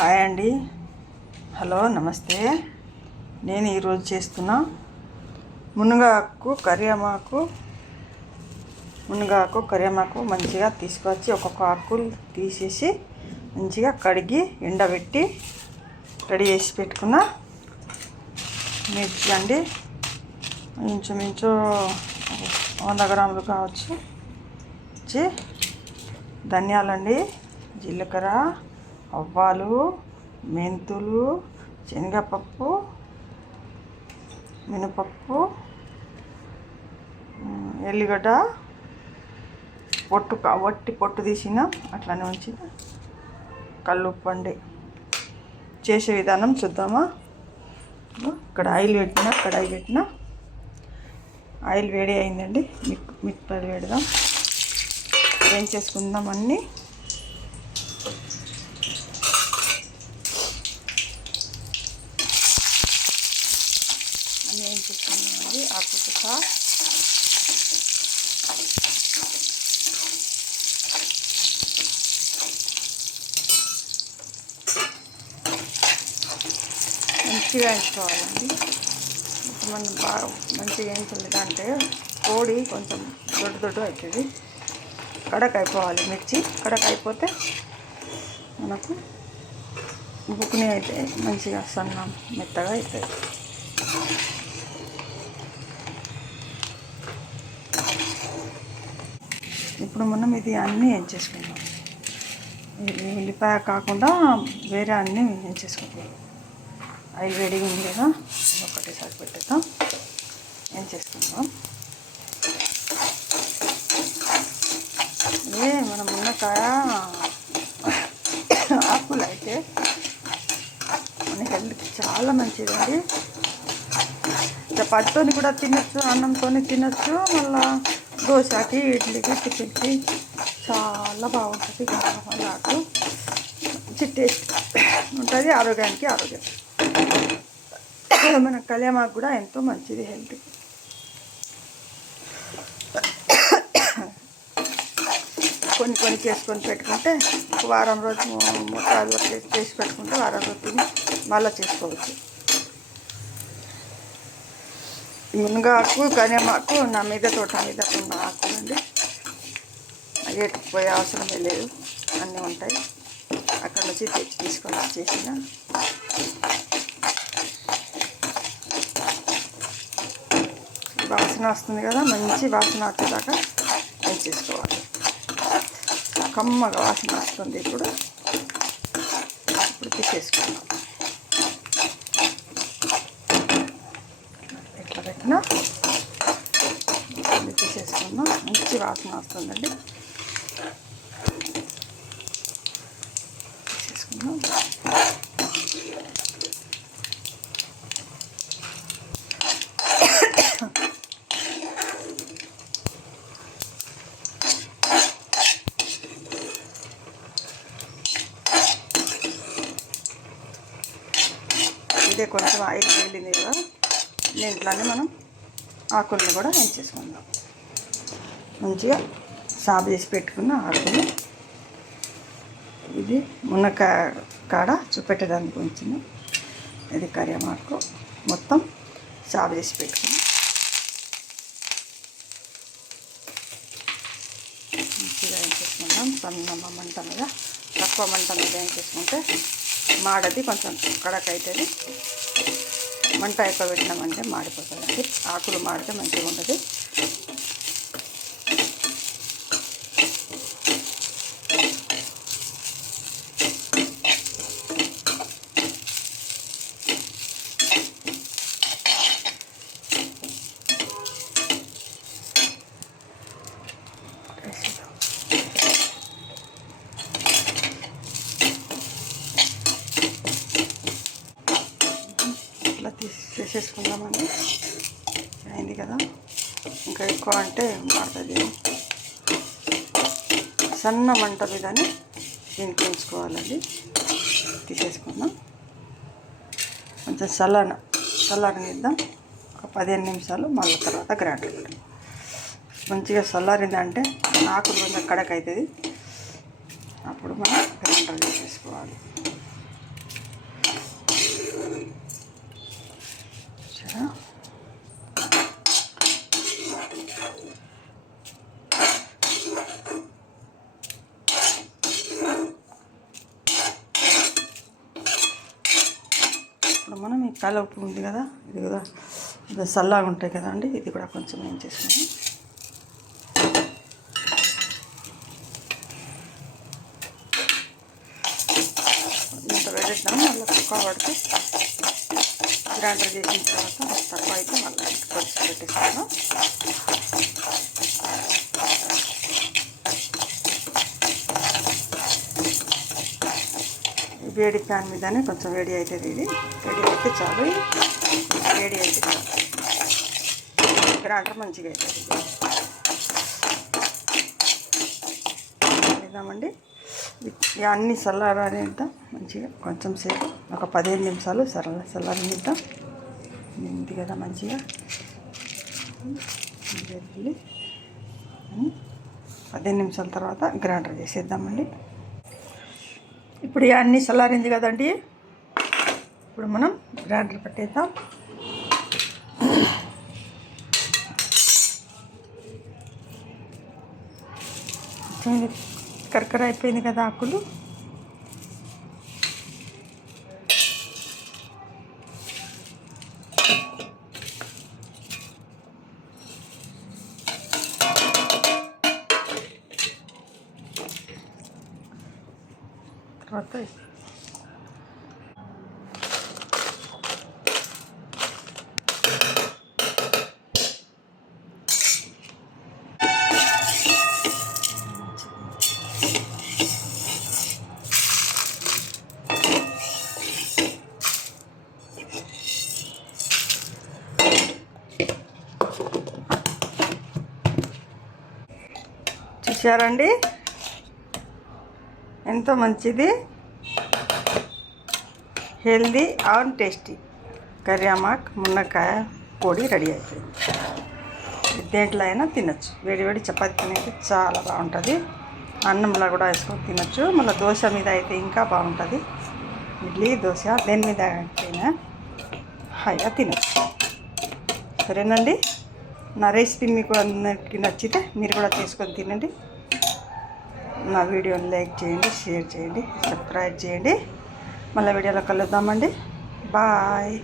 Hi అండి. Hello, నమస్తే. నేను ఈరోజు చేస్తున్న మునగాకు కరివేమాకు మంచిగా తీసుకొచ్చి ఒక్కొక్క ఆకులు తీసేసి మంచిగా కడిగి ఎండబెట్టి రెడీ చేసి పెట్టుకున్న మిర్చి అండి. ఇంచుమించు 100 గ్రాములు కావచ్చు. ధనియాలండి, జీలకర్ర, ఆవాలు, మెంతులు, శనగపప్పు, మినపప్పు, ఎల్లిగడ్డ పొట్టు తీసిన అట్లానే ఉంచిన కల్లుప్పు అండి. చేసే విధానం చూద్దామా. ఇక్కడ కడాయి పెట్టిన ఆయిల్ వేడి అయిందండి. మిరపకాయలు పెడదాం, ఏం చేసుకుందాం అన్నీ. ఏం చేసుకుందామండి. ఆకుకూర మంచిగా వేయించుకోవాలండి. మనం బాగా మంచిగా వేయించలేదంటే కోడి కొంచెం దొడ్డు అవుతుంది. కడక్ అయిపోవాలి. మిర్చి కడక్ అయిపోతే మనకు బుక్ని అయితే మంచిగా సన్నం మెత్తగా అవుతుంది. ఇప్పుడు మనం ఇది అన్నీ వేయించేసుకుందాం. ఇది ఉల్లిపాయ కాకుండా వేరే అన్నీ వేయించేసుకుందాం. ఆయిల్ వేడిగా ఉంది కదా, ఒకటేసారి పెట్టేద్దాం, వేయించేసుకుందాం. ఇదే మన మునక్కాయ ఆకులు అయితే మన హెల్త్కి చాలా మంచిదండి. చపాతీతో కూడా తినచ్చు, అన్నంతో తినచ్చు, మళ్ళీ దోశకి, ఇడ్లీకి, టిఫిన్కి చాలా బాగుంటుంది. మళ్ళీ ఆకు మంచి టేస్ట్ ఉంటుంది. ఆరోగ్యానికి ఆరోగ్యం. మన కళ్యామాకు కూడా ఎంతో మంచిది హెల్త్కి. కొన్ని చేసుకొని పెట్టుకుంటే వారం రోజు ముక్కలు చేసి పెట్టుకుంటే వారం రోజు తిని మళ్ళీ చేసుకోవచ్చు. మునగాకు, కరివేమాకు నా తోట మీద ఉన్న ఆకులండి. పోయే అవసరమే లేదు, అన్నీ ఉంటాయి. అక్కడ నుంచి తీసుకొని వచ్చేసిన వాసన వస్తుంది కదా, మంచి వాసన వచ్చేదాకా వేయించేసుకోవాలి. కమ్మగా వాసన వస్తుంది. ఇప్పుడు తీసేసుకున్నాం. ఎట్లా పెట్టినా తీసేసుకున్నాం. మంచి వాసన వస్తుందండి. తీసేసుకున్నాం. ఇదే కొంచెం ఆయిల్ మిగిలింది కదా, దీంట్లోనే మనం ఆకులను కూడా వేయించేసుకుందాం. మంచిగా సాగు చేసి పెట్టుకున్న ఆకులు. ఇది మునక్కాయ కాడ చూపెట్టడానికి ఉంచిన ఇది కరివేమాకు మొత్తం సాగు చేసి పెట్టుకుని మంచిగా వేయించేసుకుందాం. సన్న మంట మీద, తక్కువ మంట మీద వేయించేసుకుంటే మాడది కొంచెం కడక్ అవుతుంది. మంట ఎక్కువ పెట్టినామంటే మాడిపోతుందండి. ఆకులు మాడితే మంచిగా ఉంటుంది. చేసేసుకుందామండి. అయింది కదా, ఇంకా ఎక్కువ అంటే మాడుతుంది. సన్న మంట మీదనే దీనికి ఉంచుకోవాలండి. తీసేసుకుందాం. కొంచెం చల్లారనిద్దాం. ఒక 15 నిమిషాలు, మళ్ళీ తర్వాత గ్రైండర్ పెట్టాం. మంచిగా చల్లారిందంటే ఆకులు కొంచెం కడక్ అవుతుంది. అప్పుడు మనం గ్రైండర్ చేసేసుకోవాలి. మనం ఈ కలుపు ఉంది కదా, ఇది కూడా ఇది చల్లగా ఉంటాయి కదా అండి, ఇది కూడా కొంచెం ఏం చేసుకున్నాం. ఇంత వేడిద్దాం, మళ్ళీ కుక్క పడితే గ్రైండర్ చేసిన తర్వాత తక్కువ అయితే మళ్ళీ కొంచెం పెట్టిస్తాను. వేడి ప్యాన్ మీదనే కొంచెం వేడి అవుతుంది, ఇది వేడి అయితే చాలు, వేడి అయితే చాలు, గ్రైండర్ మంచిగా అవుతుంది. వేద్దామండి, అన్నీ చల్లారనిద్దాం మంచిగా, కొంచెం సేపు ఒక 15 నిమిషాలు చల్లారనిద్దాం. ఉంది కదా మంచిగా 15 నిమిషాల తర్వాత గ్రైండర్ చేసేద్దామండి. ఇప్పుడు అన్నీ చల్లారింది కదండి, ఇప్పుడు మనం గ్రైండర్ పట్టేద్దాం. కరకర అయిపోయింది కదా ఆకులు. తర్వాత చూసారండి, ఎంతో మంచిది, హెల్దీ అండ్ టేస్టీ కరియామాక్ మునక్కాయ పొడి రెడీ అయిపోయింది. దేంట్లో అయినా తినచ్చు, వేడి వేడి చపాతీ తినైతే చాలా బాగుంటుంది, అన్నంలో కూడా వేసుకొని తినచ్చు, మళ్ళీ దోశ మీద అయితే ఇంకా బాగుంటుంది. ఇడ్లీ దోశ దేని మీద అయినా హాయిగా తినచ్చు. సరేనండి, నా రెసిపీ మీకు అందరికీ నచ్చితే మీరు కూడా చేసుకొని తినండి. నా వీడియోని లైక్ చేయండి, షేర్ చేయండి, సబ్స్క్రైబ్ చేయండి. మళ్ళీ వీడియోలో కలుద్దామండి. బాయ్.